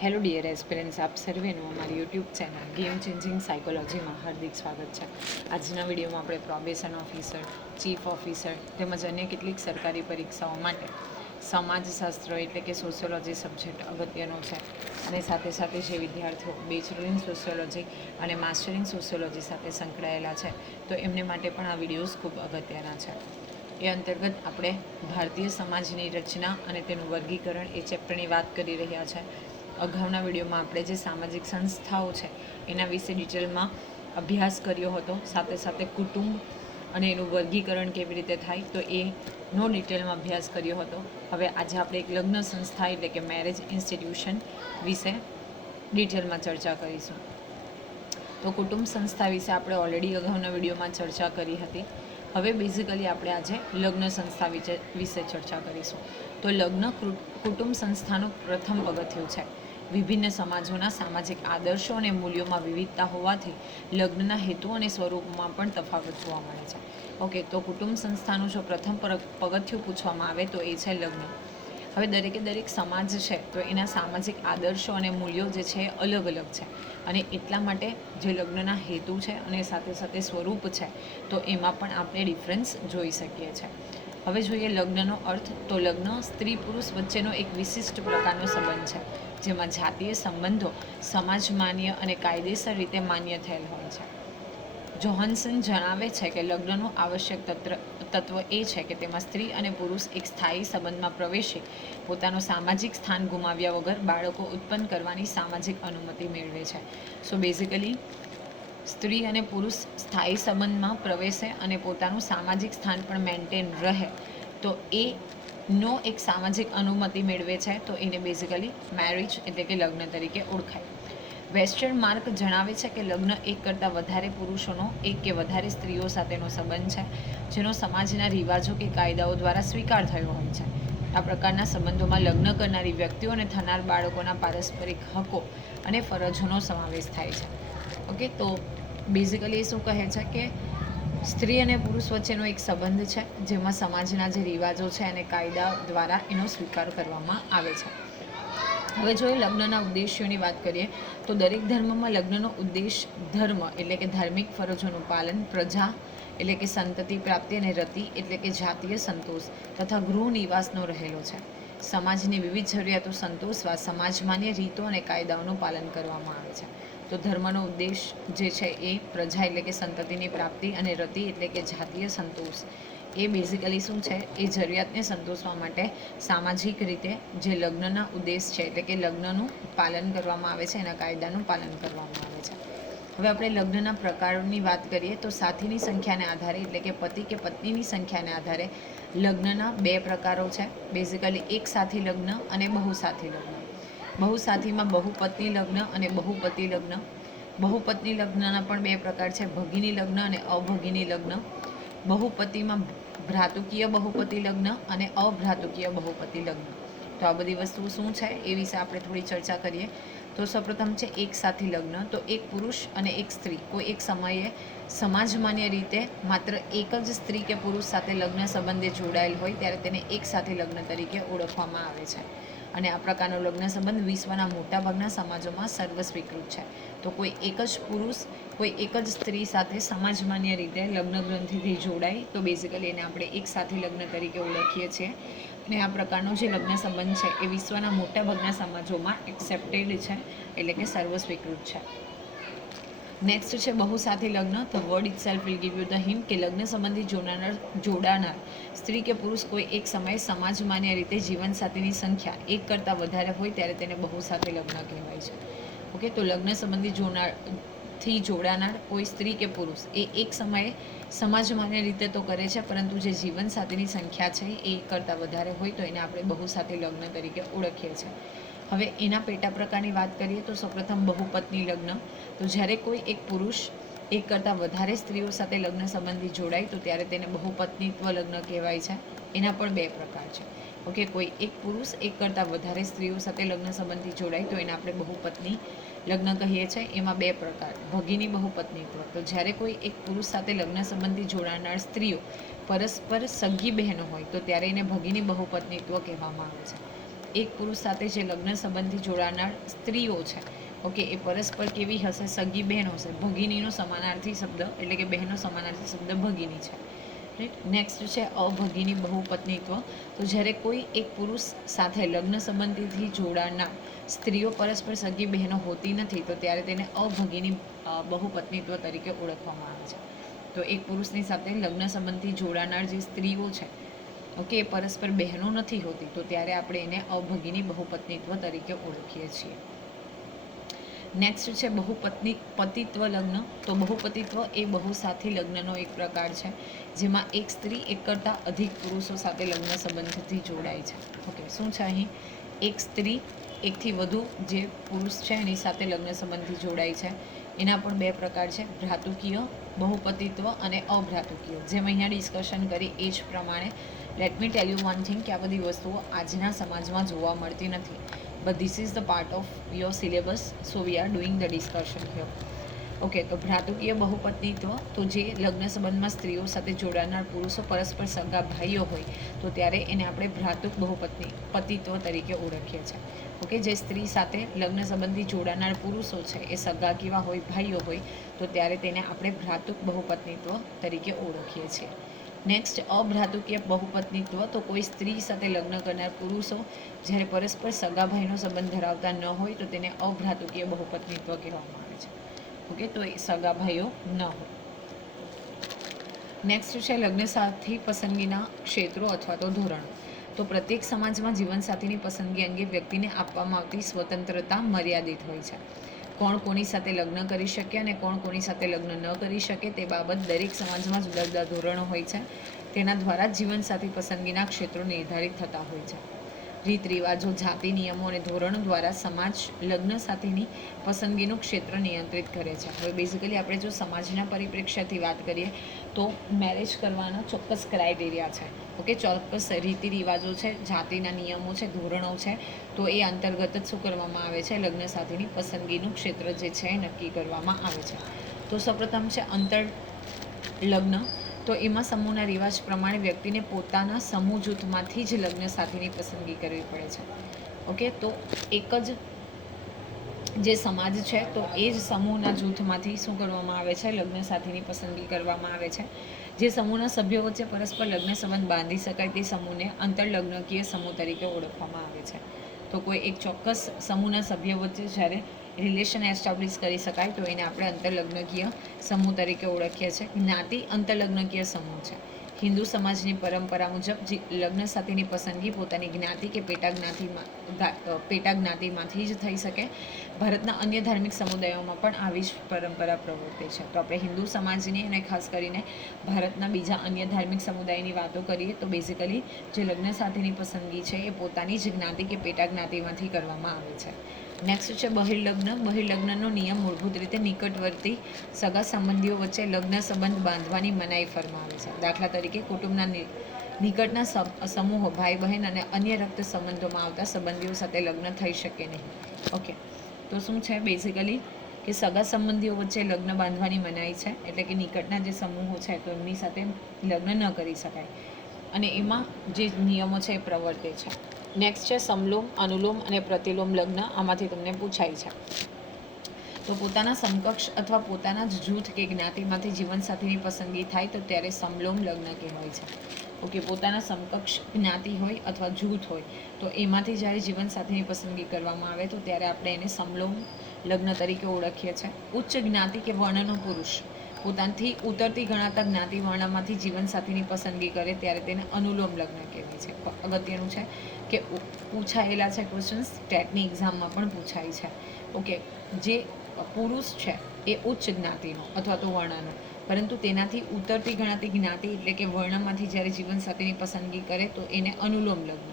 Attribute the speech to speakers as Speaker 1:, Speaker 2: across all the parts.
Speaker 1: Hello dear aspirants આપ સર્વેનું અમારી યુટ્યુબ ચેનલ ગેમ ચેન્જિંગ સાયકોલોજીમાં હાર્દિક સ્વાગત છે આજના વિડીયોમાં આપણે પ્રોબેશન ઓફિસર ચીફ ઓફિસર તેમજ અન્ય કેટલીક સરકારી પરીક્ષાઓ માટે સમાજશાસ્ત્ર એટલે કે સોશિયોલોજી સબ્જેક્ટ અગત્યનો છે. અને સાથે સાથે જે વિદ્યાર્થીઓ બેચલર ઇન સોશિયોલોજી અને માસ્ટર ઇન સોશિયોલોજી સાથે સંકળાયેલા છે, તો એમને માટે પણ આ વિડીયોઝ ખૂબ અગત્યના છે. એ અંતર્ગત આપણે ભારતીય સમાજની રચના અને તેનું વર્ગીકરણ એ ચેપ્ટરની વાત કરી રહ્યા છે. અગાઉના વિડીયોમાં આપણે જે સામાજિક સંસ્થાઓ છે, એના વિશે ડિટેલમાં અભ્યાસ કર્યો હતો. સાથે સાથે કુટુંબ અને એનું વર્ગીકરણ કેવી રીતે થાય, તો એનો ડિટેલમાં અભ્યાસ કર્યો હતો. હવે આજે આપણે એક લગ્ન સંસ્થા એટલે કે મેરેજ ઇન્સ્ટિટ્યુશન વિશે ડિટેલમાં ચર્ચા કરીશું. તો કુટુંબ સંસ્થા વિશે આપણે ઓલરેડી અગાઉના વિડીયોમાં ચર્ચા કરી હતી. હવે બેઝિકલી આપણે આજે લગ્ન સંસ્થા વિશે વિશે ચર્ચા કરીશું. તો લગ્ન કુટુંબ સંસ્થાનું પ્રથમ પગથિયું છે. વિભિન્ન સમાજોના સામાજિક આદર્શો અને મૂલ્યોમાં વિવિધતા હોવાથી લગ્નના હેતુ અને સ્વરૂપમાં પણ તફાવત જોવા મળે છે. ઓકે, તો કુટુંબ સંસ્થાનું જો પ્રથમ પર- પગથિયું પૂછવામાં આવે તો એ છે લગ્ન. હવે દરેકે દરેક સમાજ છે, તો એના સામાજિક આદર્શો અને મૂલ્યો જે છે અલગ અલગ છે. અને એટલા માટે જે લગ્નના હેતુ છે અને સાથે સાથે સ્વરૂપ છે, તો એમાં પણ આપણે ડિફરન્સ જોઈ શકીએ છીએ હવે જોઈએ લગ્નનો અર્થ, તો લગ્ન સ્ત્રી પુરુષ વચ્ચેનો એક વિશિષ્ટ પ્રકારનો સંબંધ છે. જેમાં જાતીય સંબંધો સમાજ માન્ય અને કાયદેસર રીતે માન્ય થયેલ હોય છે. જોહન્સન જણાવે છે કે લગ્નનું આવશ્યક તત્ર, તત્વ એ છે કે તેમાં સ્ત્રી અને પુરુષ એક સ્થાયી સંબંધમાં પ્રવેશી, પોતાનું સામાજિક સ્થાન ગુમાવ્યા વગર બાળકો ઉત્પન્ન કરવાની સામાજિક અનુમતિ મેળવે છે. સો બેઝિકલી સ્ત્રી અને પુરુષ સ્થાયી સંબંધમાં પ્રવેશે અને પોતાનું સામાજિક સ્થાન પણ મેન્ટેન રહે. તો એ નો એક સામાજિક અનુમતિ મેળવે છે, તો એને બેઝિકલી મેરેજ એટલે કે લગ્ન તરીકે ઓળખાય. વેસ્ટર્ન માર્ક જણાવે છે કે લગ્ન એક કરતાં વધારે પુરુષોનો, એક કે વધારે સ્ત્રીઓ સાથેનો સંબંધ છે, જેનો સમાજના રિવાજો કે કાયદાઓ દ્વારા સ્વીકાર થયો હોય છે. આ પ્રકારના સંબંધોમાં લગ્ન કરનારી વ્યક્તિઓ અને થનાર બાળકોના પારસ્પરિક હકો અને ફરજોનો સમાવેશ થાય છે. ઓકે તો બેઝિકલી શું કહે છે કે સ્ત્રી અને પુરુષ વચ્ચેનો એક સંબંધ છે, જેમાં સમાજના જે રિવાજો છે અને કાયદા દ્વારા એનો સ્વીકાર કરવામાં આવે છે. હવે જો લગ્નના ઉદ્દેશ્યોની વાત કરીએ, તો દરેક ધર્મમાં લગ્નનો ઉદ્દેશ ધર્મ એટલે કે ધાર્મિક ફરજોનું પાલન, પ્રજા એટલે કે સંતતિ પ્રાપ્તિ અને રતિ એટલે કે જાતીય સંતોષ તથા ગૃહ નિવાસનો રહેલો છે. સમાજની વિવિધ જરૂરિયાતો સંતોષવા સમાજ માન્ય રીતો અને કાયદાઓનું પાલન કરવામાં આવે છે. તો ધર્મનો ઉદ્દેશ જે છે એ પ્રજા એટલે કે સંતતિની પ્રાપ્તિ અને રતિ એટલે કે જાતીય સંતોષ. એ બેઝિકલી શું છે? એ જરૂરિયાતને સંતોષવા માટે સામાજિક રીતે જે લગ્નના ઉદ્દેશ છે એટલે કે લગ્નનું પાલન કરવામાં આવે છે, એના કાયદાનું પાલન કરવામાં આવે છે. હવે આપણે લગ્નના પ્રકારોની વાત કરીએ તો સાથીની સંખ્યાને આધારે એટલે કે પતિ કે પત્નીની સંખ્યાને આધારે લગ્નના બે પ્રકારો છે. બેઝિકલી એક સાથી લગ્ન અને બહુ સાથી લગ્ન. બહુસાથીમાં બહુપત્ની લગ્ન અને બહુપતિ લગ્ન. બહુપત્ની લગ્નના પણ બે પ્રકાર છે, ભગીની લગ્ન અને અભગીની લગ્ન. બહુપતિમાં ભ્રાતુકીય બહુપતિ લગ્ન અને અભ્રાતુકીય બહુપતિ લગ્ન. તો આ બધી વસ્તુઓ શું છે એ વિશે આપણે થોડી ચર્ચા કરીએ. તો સૌપ્રથમ છે એક સાથી લગ્ન. તો એક પુરુષ અને એક સ્ત્રી. કોઈ એક સમયે સમાજમાન્ય રીતે માત્ર એક જ સ્ત્રી કે પુરુષ સાથે લગ્ન સંબંધે જોડાયેલ હોય, ત્યારે તેને એક સાથે લગ્ન તરીકે ઓળખવામાં આવે છે. અને આ પ્રકારનો લગ્ન સંબંધ વિશ્વના મોટાભાગના સમાજોમાં સર્વસ્વીકૃત છે. તો કોઈ એક જ પુરુષ, કોઈ એક જ સ્ત્રી સાથે સમાજમાન્ય રીતે લગ્ન ગ્રંથિથી જોડાય, તો બેઝિકલી એને આપણે એક સાથે લગ્ન તરીકે ઓળખીએ છીએ. અને આ પ્રકારનો જે લગ્ન સંબંધ છે, એ વિશ્વના મોટાભાગના સમાજોમાં એક્સેપ્ટેડ છે, એટલે કે સર્વસ્વીકૃત છે. નેક્સ્ટ છે બહુ સાથે લગ્ન તો word itself will give you the him કે લગ્ન સંબંધી જોડાનાર જોડાનાર સ્ત્રી કે પુરુષ કોઈ એક સમયે સમાજ માન્ય રીતે જીવનસાથીની સંખ્યા એક કરતાં વધારે હોય ત્યારે તેને બહુ સાથે લગ્ન કહેવાય છે. ઓકે તો લગ્ન સંબંધી જોનારથી જોડાનાર કોઈ સ્ત્રી કે પુરુષ એ એક સમયે સમાજ માન્ય રીતે તો કરે છે, પરંતુ જે જીવનસાથીની સંખ્યા છે એ એક કરતાં વધારે હોય તો એને આપણે બહુ સાથે લગ્ન તરીકે ઓળખીએ છીએ. હવે એના પેટા પ્રકારની વાત કરીએ તો સૌપ્રથમ બહુપત્ની લગ્ન. તો જ્યારે કોઈ એક પુરુષ એક કરતાં વધારે સ્ત્રીઓ સાથે લગ્ન સંબંધી જોડાય, તો ત્યારે તેને બહુપત્નીત્વ લગ્ન કહેવાય છે. એના પણ બે પ્રકાર છે. ઓકે, કોઈ એક પુરુષ એક કરતાં વધારે સ્ત્રીઓ સાથે લગ્ન સંબંધી જોડાય, તો એને આપણે બહુપત્ની લગ્ન કહીએ છીએ એમાં બે પ્રકાર, ભગીની બહુપત્નીત્વ. તો જ્યારે કોઈ એક પુરુષ સાથે લગ્ન સંબંધી જોડાનાર સ્ત્રીઓ પરસ્પર સગી બહેનો હોય, તો ત્યારે એને ભગીની બહુપત્નીત્વ કહેવામાં આવે છે. એક પુરુષ સાથે જે લગ્ન સંબંધી જોડાનાર સ્ત્રીઓ છે. ઓકે, એ પરસ્પર કેવી હશે? સગી બહેન હશે. ભગીનીનો સમાનાર્થી શબ્દ, એટલે કે બહેનો સમાનાર્થી શબ્દ ભગીની છે. રાઈટ નેક્સ્ટ છે અભગીની બહુપત્નીત્વ. તો જ્યારે કોઈ એક પુરુષ સાથે લગ્ન સંબંધીથી જોડાનાર સ્ત્રીઓ પરસ્પર સગી બહેનો હોતી નથી, તો ત્યારે તેને અભગીની બહુપત્નીત્વ તરીકે ઓળખવામાં આવે છે. તો એક પુરુષની સાથે લગ્ન સંબંધથી જોડાનાર જે સ્ત્રીઓ છે એ પરસ્પર બહેનો નથી હોતી, તો ત્યારે આપણે એને અભગિની બહુપત્નીત્વ તરીકે ઓળખીએ છીએ. નેક્સ્ટ છે બહુપત્ની, પતિત્વ લગ્ન. તો બહુપતિત્વ એ બહુસાથી લગ્નનો એક પ્રકાર છે, જેમાં એક સ્ત્રી એક કરતાં અધિક પુરુષો સાથે લગ્ન સંબંધથી જોડાય છે. ઓકે, શું છે અહીં? એક સ્ત્રી એકથી વધુ જે પુરુષ છે એની સાથે લગ્ન સંબંધથી જોડાય છે. એના પણ બે પ્રકાર છે, ભ્રાતુકીય બહુપતિત્વ અને અભ્રાતુકીય. જેમ અહીંયા ડિસ્કશન કરી એ જ પ્રમાણે let me tell you one thing કે આ બધી વસ્તુઓ આજના સમાજમાં જોવા મળતી નથી. But this is the part of your syllabus so we are doing the discussion here okay તો ભ્રાતુકીય બહુપત્નીત્વ, તો જે લગ્ન સંબંધમાં સ્ત્રીઓ સાથે જોડાનાર પુરુષો પરસ્પર સગા ભાઈઓ હોય, તો ત્યારે એને આપણે ભ્રાતુક બહુપત્ની, પતિત્વ તરીકે ઓળખીએ છીએ. ઓકે, જે સ્ત્રી સાથે લગ્ન સંબંધી જોડાનાર પુરુષો છે, એ સગા કેવા હોય, ભાઈઓ હોય, તો ત્યારે તેને આપણે ભ્રાતુક બહુપત્નીત્વ તરીકે ઓળખીએ છીએ. નેક્સ્ટ અભ્રાતુકીય બહુપત્નીત્વ તો કોઈ સ્ત્રી સાથે લગ્ન કરનાર પુરુષો જ્યારે પરસ્પર સગા ભાઈનો સંબંધ ધરાવતા ન હોય, તો તેને અભ્રાતુકીય બહુપત્નીત્વ કહેવામાં આવે છે. ઓકે, તો એ સગા ભાઈઓ ન હોય. નેક્સ્ટ છે લગ્ન સાથી પસંદગીના ક્ષેત્રો અથવા તો ધોરણો. તો પ્રત્યેક સમાજમાં જીવનસાથીની પસંદગી અંગે વ્યક્તિને આપવામાં આવતી સ્વતંત્રતા મર્યાદિત હોય છે. કોણ કોની સાથે લગ્ન કરી શકે અને કોણ કોની સાથે લગ્ન ન કરી શકે તે બાબત દરેક સમાજમાં જુદા જુદા ધોરણો હોય છે. તેના દ્વારા જીવનસાથી પસંદગીના ક્ષેત્રો નિર્ધારિત થતા હોય છે. રીત રિવાજો જાતિ નિયમો અને ધોરણો દ્વારા સમાજ લગ્ન સાથેની પસંદગીનું ક્ષેત્ર નિયંત્રિત કરે છે. હવે બેઝિકલી આપણે જો સમાજના પરિપ્રેક્ષ્યથી વાત કરીએ તો મેરેજ કરવાના ચોક્કસ ક્રાઇટેરિયા છે. ઓકે ચોક્કસ રીતિ રિવાજો છે, જાતિના નિયમો છે, ધોરણો છે, તો એ અંતર્ગત જ શું કરવામાં આવે છે? લગ્ન સાથેની પસંદગીનું ક્ષેત્ર જે છે એ નક્કી કરવામાં આવે છે. તો સૌપ્રથમ છે અંતર લગ્ન. તો એમાં સમૂહના રિવાજ પ્રમાણે વ્યક્તિને પોતાના સમૂહ જૂથમાંથી જ લગ્ન સાથીની પસંદગી કરવી પડે છે. ઓકે? તો એક જ જે સમાજ છે, તો એ જ સમૂહના જૂથમાંથી શું કરવામાં આવે છે? લગ્ન સાથીની પસંદગી કરવામાં આવે છે. જે સમૂહના સભ્યો વચ્ચે પરસ્પર લગ્ન સંબંધ બાંધી શકાય તે સમૂહને અંતરલગ્નકીય સમૂહ તરીકે ઓળખવામાં આવે છે. તો કોઈ એક ચોક્કસ સમૂહના સભ્યો વચ્ચે જ્યારે રિલેશન એસ્ટાબ્લિશ કરી શકાય તો એને આપણે અંતરલગ્નકીય સમૂહ તરીકે ઓળખીએ છીએ. જ્ઞાતિ અંતરલગ્નકીય સમૂહ છે. હિન્દુ સમાજની પરંપરા મુજબ લગ્ન સાથેની પસંદગી પોતાની જ્ઞાતિ કે પેટા જ્ઞાતિમાં પેટા જ્ઞાતિમાંથી જ થઈ શકે. ભારતના અન્ય ધાર્મિક સમુદાયોમાં પણ આવી જ પરંપરા પ્રવૃત્તિ છે. તો આપણે હિન્દુ સમાજની અને ખાસ કરીને ભારતના બીજા અન્ય ધાર્મિક સમુદાયની વાતો કરીએ તો બેઝિકલી જે લગ્ન સાથેની પસંદગી છે એ પોતાની જ જ્ઞાતિ કે પેટા જ્ઞાતિમાંથી કરવામાં આવે છે. નેક્સ્ટ છે બહિર્લગ્ન. બહિર્લગ્નનો નિયમ મૂળભૂત રીતે નિકટવર્તી સગા સંબંધીઓ વચ્ચે લગ્ન સંબંધ બાંધવાની મનાઈ ફરમાવે છે. દાખલા તરીકે કુટુંબના નિકટના સમ- સમૂહો ભાઈ બહેન અને અન્ય રક્ત સંબંધોમાં આવતા સંબંધીઓ સાથે લગ્ન થઈ શકે નહીં. ઓકે તો શું છે બેઝિકલી કે સગા સંબંધીઓ વચ્ચે લગ્ન બાંધવાની મનાઈ છે. એટલે કે નિકટના જે સમૂહો છે, તો એમની સાથે લગ્ન ન કરી શકાય. અને એમાં જે નિયમો છે એ પ્રવર્તે છે. નેક્સ્ટ છે સમલોમ, અનુલોમ અને પ્રતિલોમ લગ્ન. આમાંથી તમને પૂછાય છે. તો પોતાના સમકક્ષ અથવા પોતાના જ જૂથ કે જ્ઞાતિમાંથી જીવનસાથીની પસંદગી થાય તો ત્યારે સમલોમ લગ્ન કહેવાય છે. ઓકે, પોતાના સમકક્ષ જ્ઞાતિ હોય અથવા જૂથ હોય, તો એમાંથી જ્યારે જીવનસાથીની પસંદગી કરવામાં આવે તો ત્યારે આપણે એને સમલોમ લગ્ન તરીકે ઓળખીએ છીએ ઉચ્ચ જ્ઞાતિ કે વર્ણનો પુરુષ. પોતાથી ઉતરતી ગણાતા જ્ઞાતિ વર્ણમાંથી જીવનસાથીની પસંદગી કરે ત્યારે તેને અનુલોમ લગ્ન કહેવાય છે. અગત્યનું છે કે પૂછાયેલા છે ક્વેશ્ચન્સ ટેટની એક્ઝામમાં પણ પૂછાય છે. ઓકે, જે પુરુષ છે એ ઉચ્ચ જ્ઞાતિનો અથવા તો વર્ણનો. પરંતુ તેનાથી ઉતરતી ગણાતી જ્ઞાતિ એટલે કે વર્ણમાંથી જ્યારે જીવનસાથીની પસંદગી કરે તો એને અનુલોમ લગ્ન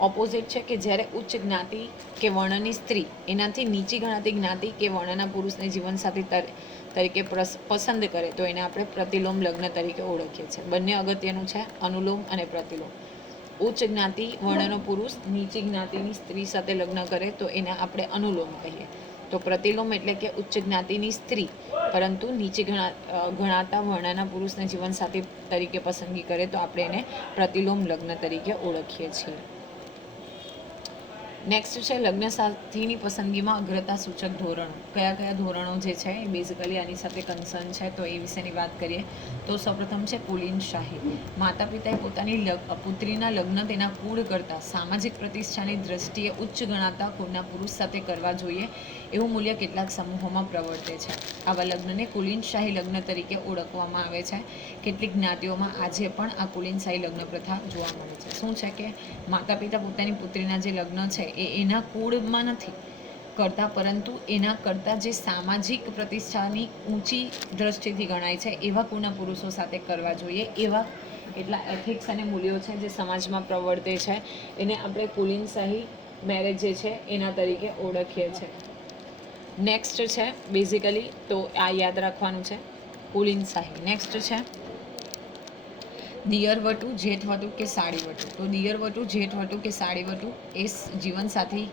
Speaker 1: ઓપોઝિટ છે કે જ્યારે ઉચ્ચ જ્ઞાતિ કે વર્ણની સ્ત્રી, એનાથી નીચી ગણાતી જ્ઞાતિ કે વર્ણના પુરુષને જીવનસાથી તર- તરીકે પસંદ કરે, તો એને આપણે પ્રતિલોમ લગ્ન તરીકે ઓળખીએ છીએ. બંને અગત્યનું છે, અનુલોમ અને પ્રતિલોમ. ઉચ્ચ જ્ઞાતિ, વર્ણનો પુરુષ, નીચી જ્ઞાતિની સ્ત્રી સાથે લગ્ન કરે, તો એને આપણે અનુલોમ કહીએ. તો પ્રતિલોમ એટલે કે ઉચ્ચ જ્ઞાતિની સ્ત્રી, પરંતુ નીચે ગણા ગણાતા વર્ણના પુરુષને જીવનસાથી તરીકે પસંદગી કરે, તો આપણે એને પ્રતિલોમ લગ્ન તરીકે ઓળખીએ છીએ. નેક્સ્ટ છે લગ્ન સાથીની પસંદગીમાં અગ્રતા સૂચક ધોરણો. કયા કયા ધોરણો જે છે એ બેઝિકલી આની સાથે કન્સર્ન છે તો એ વિશેની વાત કરીએ. તો સૌપ્રથમ છે કુલીન શાહી. માતા પિતાએ પોતાની પુત્રીના લગ્ન તેના કુળ કરતાં સામાજિક પ્રતિષ્ઠાની દ્રષ્ટિએ ઉચ્ચ ગણાતા કુળના પુરુષ સાથે કરવા જોઈએ એવું મૂલ્ય કેટલાક સમૂહોમાં પ્રવર્તે છે. આવા લગ્નને કુલીન શાહી લગ્ન તરીકે ઓળખવામાં આવે છે. કેટલીક જ્ઞાતિઓમાં આજે પણ આ કુલીન શાહી લગ્ન પ્રથા જોવા મળે છે. શું છે કે માતા પિતા પોતાની પુત્રીના જે લગ્ન છે એ એના કુળમાં નથી કરતા, પરંતુ એના કરતાં જે સામાજિક પ્રતિષ્ઠાની ઊંચી દ્રષ્ટિથી ગણાય છે, એવા કુળના પુરુષો સાથે કરવા જોઈએ. એવા કેટલા એથિક્સ અને મૂલ્યો છે જે સમાજમાં પ્રવર્તે છે. એને આપણે કુલીનશાહી મેરેજ જે છે, એના તરીકે ઓળખીએ છીએ નેક્સ્ટ છે બેઝિકલી તો આ યાદ રાખવાનું છે કુલીનશાહી નેક્સ્ટ છે દિયરવટુ જેઠવટું કે સાડીવટું તો દિયરવટું જેઠવટું કે સાડીવટું એ જીવનસાથી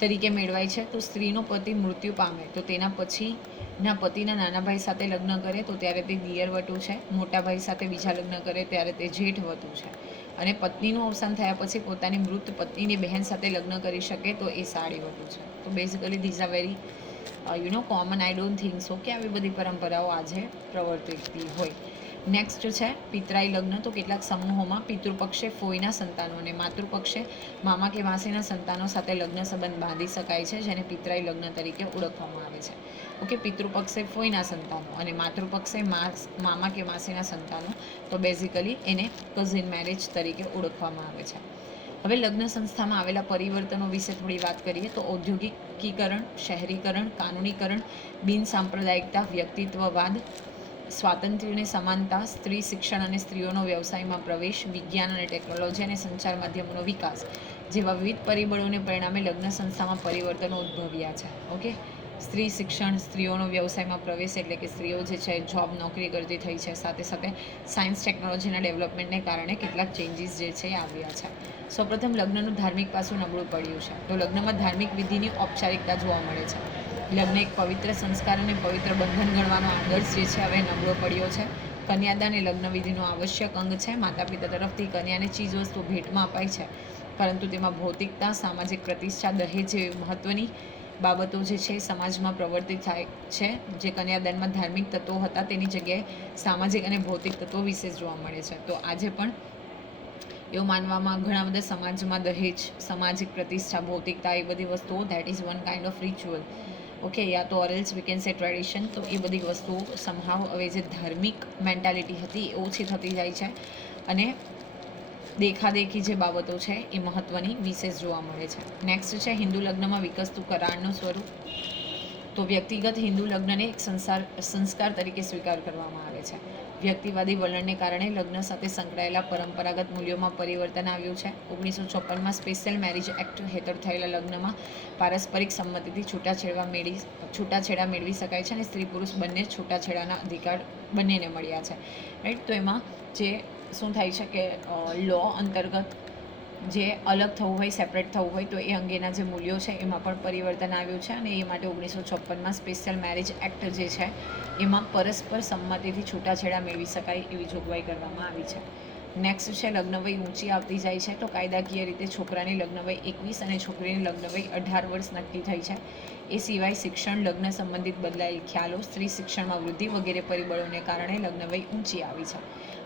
Speaker 1: તરીકે મેળવાય છે. તો સ્ત્રીનો પતિ મૃત્યુ પામે. તો તેના પછીના પતિના નાના ભાઈ સાથે લગ્ન કરે, તો ત્યારે તે દિયરવટું છે. મોટા ભાઈ સાથે બીજા લગ્ન કરે, ત્યારે તે જેઠવટું છે. અને પત્નીનું અવસાન થયા પછી પોતાની મૃત પત્નીની બહેન સાથે લગ્ન કરી શકે, તો એ સાડીવટું છે. તો basically these are very you know common I don't think so કે આવી બધી પરંપરાઓ આજે પ્રવર્તતી હોય. નેક્સ્ટ છે, પિતરાઈ લગ્ન. તો કેટલાક સમૂહોમાં પિતૃપક્ષે ફોઈના સંતાનો અને માતૃપક્ષે મામા કે માસીના સંતાનો સાથે લગ્ન સંબંધ બાંધી શકાય છે, જેને પિતરાઈ લગ્ન તરીકે ઓળખવામાં આવે છે. ઓકે, પિતૃપક્ષે ફોઈના સંતાનો અને માતૃપક્ષે મામા કે માસીના સંતાનો. તો બેઝિકલી એને કઝિન મેરેજ તરીકે ઓળખવામાં આવે છે. હવે લગ્ન સંસ્થામાં આવેલા પરિવર્તનો વિશે થોડી વાત કરીએ. તો ઔદ્યોગિકીકરણ, શહેરીકરણ, કાનૂનીકરણ, બિનસાંપ્રદાયિકતા, વ્યક્તિત્વવાદ સ્વાતંત્ર્ય અને સમાનતા, સ્ત્રી શિક્ષણ અને સ્ત્રીઓનો વ્યવસાયમાં પ્રવેશ, વિજ્ઞાન અને ટેકનોલોજી અને સંચાર માધ્યમોનો વિકાસ જેવા વિવિધ પરિબળોને પરિણામે લગ્ન સંસ્થામાં પરિવર્તનો ઉદ્ભવ્યા છે. ઓકે? સ્ત્રી શિક્ષણ, સ્ત્રીઓનો વ્યવસાયમાં પ્રવેશ એટલે કે સ્ત્રીઓ જે છે જોબ નોકરી કરતી થઈ છે. સાથે સાથે સાયન્સ ટેકનોલોજીના ડેવલપમેન્ટને કારણે કેટલાક ચેન્જીસ જે છે એ આવ્યા છે. સૌપ્રથમ લગ્નનું ધાર્મિક પાસું નબળું પડ્યું છે. તો લગ્નમાં ધાર્મિક વિધિની ઔપચારિકતા જોવા મળે છે. લગ્ન એક પવિત્ર સંસ્કાર અને પવિત્ર બંધન ગણવાનો આદર્શ જે છે, હવે નબળો પડ્યો છે. કન્યાદાન એ લગ્ન વિધિનો આવશ્યક અંગ છે માતા પિતા તરફથી કન્યાને ચીજ વસ્તુ ભેટમાં અપાય છે. પરંતુ તેમાં ભૌતિકતા, સામાજિક પ્રતિષ્ઠા, દહેજ જેવી મહત્ત્વની બાબતો જે છે, સમાજમાં પ્રવર્તિત થાય છે. જે કન્યાદાનમાં ધાર્મિક તત્વો હતા, તેની જગ્યાએ સામાજિક અને ભૌતિક તત્વો વિશે જોવા મળે છે. તો આજે પણ એવું માનવામાં ઘણા બધા સમાજમાં દહેજ, સામાજિક પ્રતિષ્ઠા, ભૌતિકતા એ બધી વસ્તુઓ that is one kind of ritual okay ya તો ઓરેલ્સ વી કેન સે ટ્રેડિશન તો એ બધી વસ્તુઓ સમહાવ હવે જે ધાર્મિક મેન્ટાલિટી હતી એ ઓછી થતી જાય છે. અને દેખાદેખી જે બાબતો છે એ મહત્ત્વની વિશેષ જોવા મળે છે. નેક્સ્ટ છે હિન્દુ લગ્નમાં વિકસતું કરારનું સ્વરૂપ. તો વ્યક્તિગત હિન્દુ લગ્નને એક સંસાર, સંસ્કાર તરીકે સ્વીકાર કરવામાં આવે છે. વ્યક્તિવાદી વલણને કારણે લગ્ન સાથે સંકળાયેલા પરંપરાગત મૂલ્યોમાં પરિવર્તન આવ્યું છે. ઓગણીસો ચોપનમાં સ્પેશિયલ મેરેજ એક્ટ હેઠળ થયેલા લગ્નમાં પારસ્પરિક સંમતિથી છૂટાછેડા મેળવી છૂટાછેડા મેળવી શકાય છે અને સ્ત્રી પુરુષ બંને છૂટાછેડાના અધિકાર બંનેને મળ્યા છે. રાઈટ તો એમાં જે શું થાય છે કે લો અંતર્ગત જે અલગ થવું હોય સેપરેટ થવું હોય, તો એ અંગેના જે મૂલ્યો છે, એમાં પણ પરિવર્તન આવ્યું છે અને એ માટે ઓગણીસો છપ્પનમાં સ્પેશિયલ મેરેજ એક્ટ જે છે, એમાં પરસ્પર સંમતિથી છૂટાછેડા મેળવી શકાય એવી જોગવાઈ કરવામાં આવી છે. નેક્સ્ટ છે લગ્ન વય ઊંચી આવતી જાય છે, તો કાયદાકીય રીતે છોકરાની લગ્ન વય એકવીસ અને છોકરીની લગ્ન વય અઢાર વર્ષ નક્કી થઈ છે. એ સિવાય શિક્ષણ, લગ્ન સંબંધિત બદલાયેલ ખ્યાલો, સ્ત્રી શિક્ષણમાં વૃદ્ધિ વગેરે પરિબળોને કારણે લગ્ન વય ઊંચી આવી છે.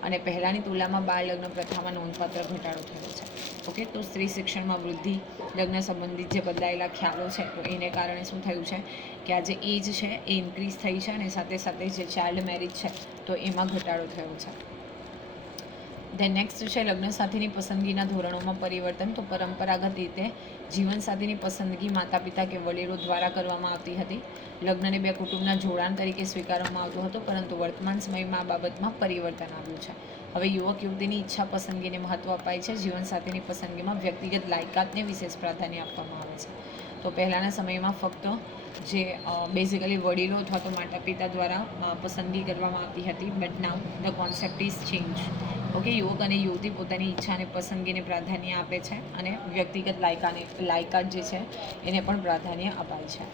Speaker 1: અને પહેલાંની તુલનામાં બાળ લગ્ન પ્રથામાં નોંધપાત્ર ઘટાડો થયો છે. ઓકે તો સ્ત્રી શિક્ષણમાં વૃદ્ધિ, લગ્ન સંબંધિત જે બદલાયેલા ખ્યાલો છે, તો એને કારણે શું થયું છે કે આ જે એજ છે, એ ઇન્ક્રીઝ થઈ છે અને સાથે સાથે જે ચાઇલ્ડ મેરેજ છે, તો એમાં ઘટાડો થયો છે. ધેન નેક્સ્ટ છે લગ્ન સાથેની પસંદગીના ધોરણોમાં પરિવર્તન. તો પરંપરાગત રીતે જીવનસાથીની પસંદગી માતા પિતા કે વડીલો દ્વારા કરવામાં આવતી હતી. લગ્નને બે કુટુંબના જોડાણ તરીકે સ્વીકારવામાં આવતું હતું, પરંતુ વર્તમાન સમયમાં આ બાબતમાં પરિવર્તન આવ્યું છે. હવે યુવક યુવતીની ઈચ્છા પસંદગીને મહત્ત્વ અપાય છે. જીવનસાથીની પસંદગીમાં વ્યક્તિગત લાયકાતને વિશેષ પ્રાધાન્ય આપવામાં આવે છે. તો પહેલાંના સમયમાં ફક્ત જે બેઝિકલી વડીલો અથવા તો માતા પિતા દ્વારા પસંદગી કરવામાં આવતી હતી. But now the concept is change okay યુવક અને યુવતી પોતાની ઈચ્છાને, પસંદગીને પ્રાધાન્ય આપે છે અને વ્યક્તિગત લાયકાને, લાયકાત જે છે, એને પણ પ્રાધાન્ય અપાય છે.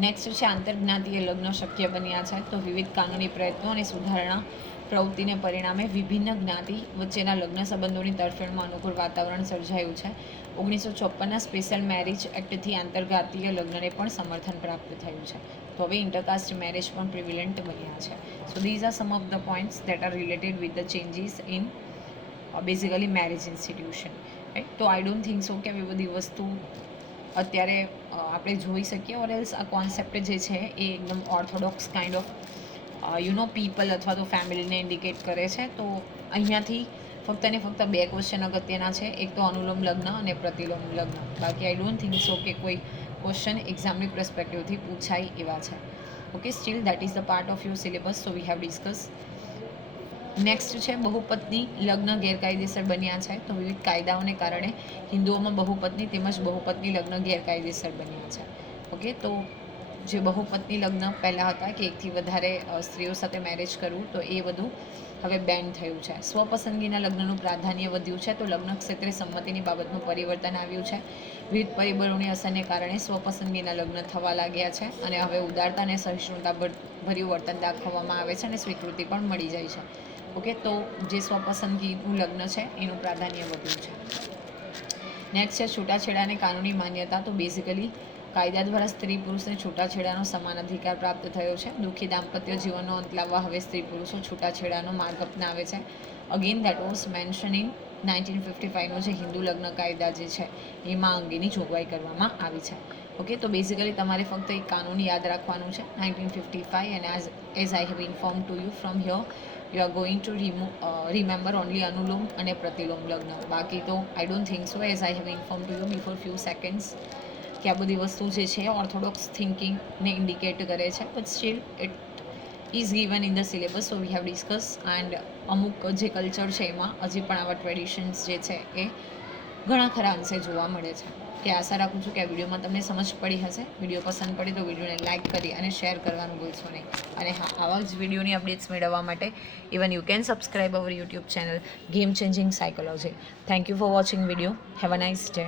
Speaker 1: નેક્સ્ટ છે આંતરજ્ઞાતીય લગ્ન શક્ય બન્યા છે. તો વિવિધ કાનૂની પ્રયત્નો અને સુધારણા પ્રવૃત્તિને પરિણામે વિભિન્ન જ્ઞાતિ વચ્ચેના લગ્ન સંબંધોની તરફેણમાં અનુકૂળ વાતાવરણ સર્જાયું છે. ઓગણીસો ચોપનના સ્પેશિયલ મેરેજ એક્ટથી આંતરજાતીય લગ્નને પણ સમર્થન પ્રાપ્ત થયું છે. તો હવે ઇન્ટરકાસ્ટ મેરેજ પણ પ્રિવિલન્ટ બન્યા છે. So these are some of the points that are related with the changes in basically marriage institution right તો આઈ ડોન્ટ થિંક સો કે આવી બધી વસ્તુ અત્યારે આપણે જોઈ શકીએ ઓર એલ્સ આ કોન્સેપ્ટ જે છે એ એકદમ orthodox kind of you know people અથવા તો ફેમિલીને ઇન્ડિકેટ કરે છે, તો અહીંયાથી ફક્ત ને ફક્ત બે ક્વેશ્ચન અગત્યના છે. એક તો અનુલોમ લગ્ન અને પ્રતિલોમ લગ્ન. બાકી આઈ ડોન્ટ થિંક સો કે કોઈ ક્વેશ્ચન એક્ઝામની પર્સપેક્ટિવથી પૂછાય એવા છે. Okay still that is the part of your syllabus so we have discuss next છે, બહુપત્ની લગ્ન ગેરકાયદેસર બન્યા છે, તો વિવિધ કાયદાઓને કારણે હિન્દુઓમાં બહુપત્ની તેમજ બહુપત્ની લગ્ન ગેરકાયદેસર બન્યા છે. ઓકે તો જે બહુપત્ની લગ્ન પહેલાં હતા કે એકથી વધારે સ્ત્રીઓ સાથે મેરેજ કરવું, તો એ બધું હવે બેન થયું છે. સ્વપસંદગીના લગ્નનું પ્રાધાન્ય વધ્યું છે, તો લગ્ન ક્ષેત્રે સંમતિની બાબતનું પરિવર્તન આવ્યું છે. વિવિધ પરિબળોની અસરને કારણે સ્વપસંદગીના લગ્ન થવા લાગ્યા છે અને હવે ઉદારતા અને સહિષ્ણુતા ભર- ભર્યું વર્તન દાખવવામાં આવે છે અને સ્વીકૃતિ પણ મળી જાય છે. ઓકે, તો જે સ્વપસંદગીનું લગ્ન છે, એનું પ્રાધાન્ય વધ્યું છે. નેક્સ્ટ છે, છૂટાછેડાને કાનૂની માન્યતા, તો બેઝિકલી કાયદા દ્વારા સ્ત્રી પુરુષને છૂટાછેડાનો સમાન અધિકાર પ્રાપ્ત થયો છે. દુઃખી દાંપત્ય જીવનનો અંત લાવવા હવે સ્ત્રી પુરુષો છૂટાછેડાનો માર્ગ અપનાવે છે. Again that was mention in nineteen fifty ફાઇવનો જે હિન્દુ લગ્ન કાયદા જે છે, એમાં અંગેની જોગવાઈ કરવામાં આવી છે. ઓકે તો બેઝિકલી તમારે ફક્ત એક કાનૂન યાદ રાખવાનું છે nineteen fifty five and as as I have inform to you from here you are going to remember only અનુલોમ અને પ્રતિલોમ લગ્ન બાકી તો I don't think so as I have inform to you before few seconds કે આ બધી વસ્તુ જે છે ઓર્થોડોક્સ થિંકિંગને ઇન્ડિકેટ કરે છે. But still it is given in the syllabus so we have discuss and અમુક જે કલ્ચર છે એમાં, હજી પણ આવા ટ્રેડિશન્સ જે છે, એ ઘણા ખરા અંશે જોવા મળે છે. કે આશા રાખું છું કે આ વિડીયોમાં તમને સમજ પડી હશે. વીડિયો પસંદ પડી તો વિડીયોને લાઇક કરી અને શેર કરવાનું ભૂલશો નહીં. અને હા, આવા જ વિડીયોની અપડેટ્સ મેળવવા માટે even you can subscribe our YouTube channel game changing psychology thank you for watching video have a nice day